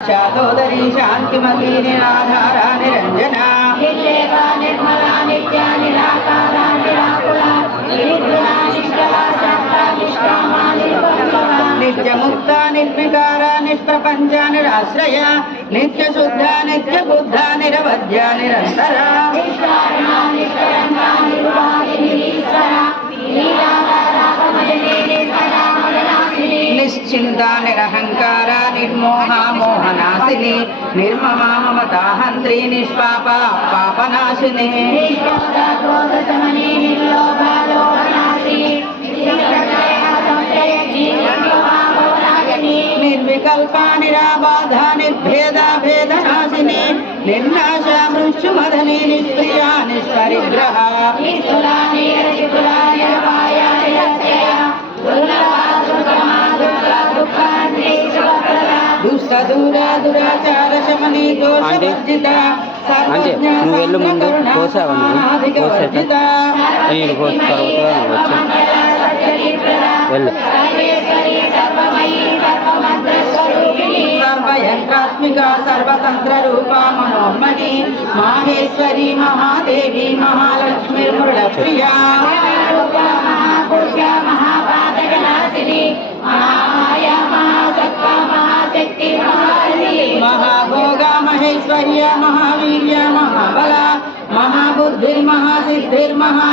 शातोदरी शांतिमती निराधारा निरंजना निर्लेपा निर्मला नित्या निराकारा निराकुला निर्गुणा निष्कला सत्ता निष्कामा निर्भक्तवा नित्यमुक्ता निर्विकारा निष्प्रपंचा निराश्रया नित्यशुद्धा नित्यबुद्धा निरवध्या निरंतरा निष्कारणा निष्कलंका निर्वाहिनी ईश्वरा लीलाधारा कमलिनी निर्मला मदनासिनी निश्चिंता निरहंकारा निर्मोहा मोहनाशिनी निर्ममा ममताहंत्री निष्पापा पापनाशिनी निष्क्रोधा क्रोधशमनी निर्लोभा लोभनाशिनी निष्कलंका संशयज्ञी निर्ममा मोहनाशिनी निर्विकल्पा निराबाधा निर्भेदा भेदनाशिनी निर्नाशा मृत्युमदनी निष्प्रिया निष्परिग्रहा निष्ठुरा निरचिपुरा निरपाया निरत्यया दुर्लभा दुर्गमा दुर्गा दुःखान्ते सुखप्रदा दुष्ट दूरा दुराचार शमनी दोषवर्जिता అంటే నువ్వు వెళ్ళు ముందు కోసావా నువ్వు కోసేట నేను కోసిన తర్వాత వచ్చి వెళ్ళు सर्वयंत्रात्मिका सर्वतंत्र रूपा मनोन्मणि माहेश्वरी महादेवी महालक्ष्मी मुरलप्रिया महापुरुषा महापातकनाशिनी महामाया महासत्ता महाशक्ति महाहरि महाभोगा महेश्वर्या महावीर्या महाबला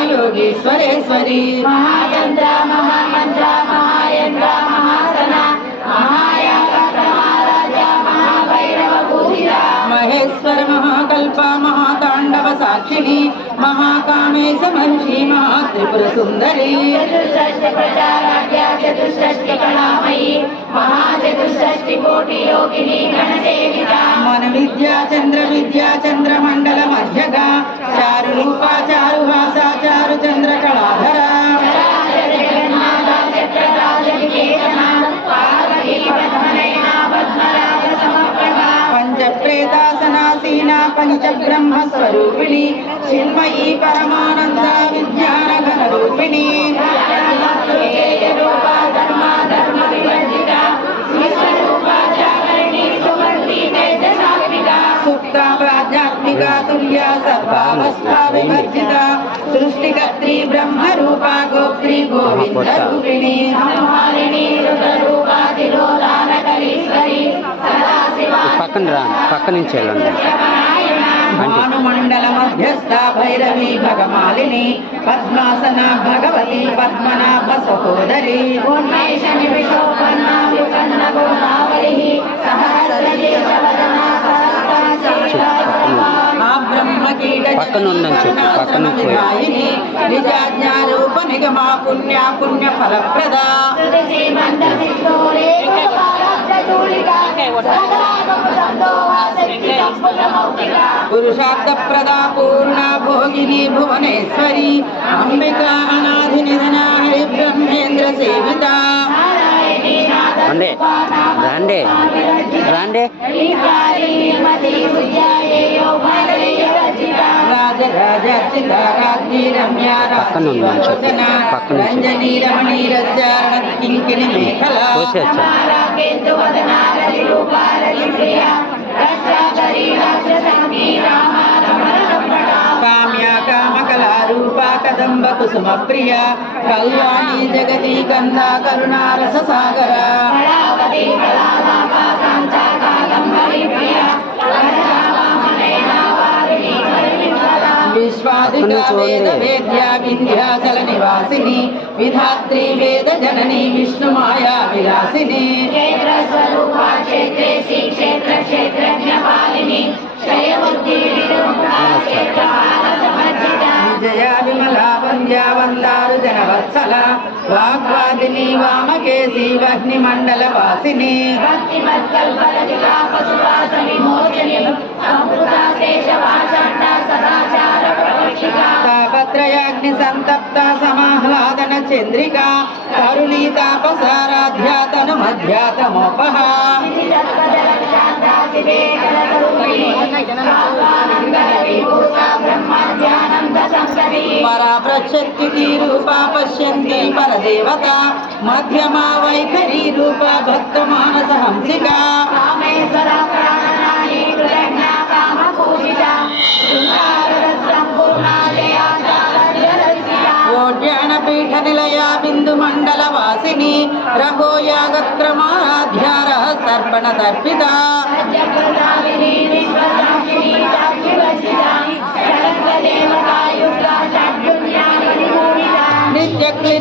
महाबुद्धिर्महासिद्धिर्महायोगीश्वरेश्वरी महायंत्र महामंत्र महायंत्र महासना महायागत्र महाराजा महाभैरव पूजिता महेश्वर महाकल्प महातांडव साक्षिणी महाकामेश महर्षि महात्रिपुर सुंदरी चतुष्षष्टि प्रचाराख्या चतुष्षष्टि कलामयी महाचतुष्षष्टि कोटि योगिनी गणसेविता मन विद्या चंद्र मंडल मध्यगा चारु रूपा चारु भाषा चारु चंद्र कलाधरा चराचर जगन्नाथा चक्रराज निकेतना पार्वती पद्मनयना पद्मराग समप्रभा पंच प्रेतासनासीना पंच ब्रह्म स्वरूपिणी चिन्मयी परमानंद विज्ञान घन रूपिणी रूपा धर्मा धर्म विवर्जिता विश्वरूपा जागरणी सुमंती तेजसात्मिका सुप्ता प्राज्ञात्मिका तुल्या सर्वावस्था विवर्जिता सृष्टिकर्त्री ब्रह्म रूपा गोत्री गोविंद रूपिणी संहारिणी रुद्ररूपा तिरोधानकरीश्वरी सदाशिवा పక్కన రా పక్క నుంచి వెళ్ళండి भानुमंडल मध्यस्थ भैरवी भगमालिनी पद्मासना भगवती पद्मनाभ सहोदरी उन्मेष निमिषोपन्ना विपन्न गोदावरी सहस्रदेशवदना आ ब्रह्म कीट పక్కన ఉందని చెప్పు పక్కన నుంచి विधायिनी निजाज्ञारूप निगमा पुण्या पुण्य फलप्रदा पुरुषार्थ प्रदा पूर्णा भोगिनी भुवनेश्वरी अंबिका अनाधि निधना हरि ब्रह्मेंद्र सेविता రండి రండి రండి राजराजार्चिता राज्ञी रम्या పక్కన ఉందని చెప్పు పక్కన నుంచి रंजनी रमणी रज्जारण किंकिणी मेखला కోసేచ్చా काम्या कामकला रूपा कदम्ब कुसुम प्रिया कल्याणी जगती कंदा करुणा रस सागरा विश्वादिका वेद वेद्या विंध्याचल निवासिनी विधात्री वेद जननी विष्णु माया विलासिनी क्षेत्र स्वरूपा क्षेत्रे सी क्षेत्र क्षेत्रज्ञ पालिनी श्रेय बुद्धि विजया विमला वंद्या वंदारु जनवत्सला वाग्वादिनी वामकेशी वह्निमंडल वासिनी भक्तिमत्कल्पलतिका पशुपास विमोचनी संस्कृता शेषवाषण्डा सदाचार प्रवक्षिका तापत्रयाग्नि संतप्ता समाह्लादन चंद्रिका करुणी तापसाराध्या तनुमध्यातमोपहा परा प्रक्षत्ति रूपा पश्यन्ति परदेवता मध्यमा वैखरी रूपा भक्त मानस हंसिका నివాసిని రహో యాగక్రమాధ్యార తర్పణ తర్పిత సత్యప్రదాయిని విశ్వసాక్షిని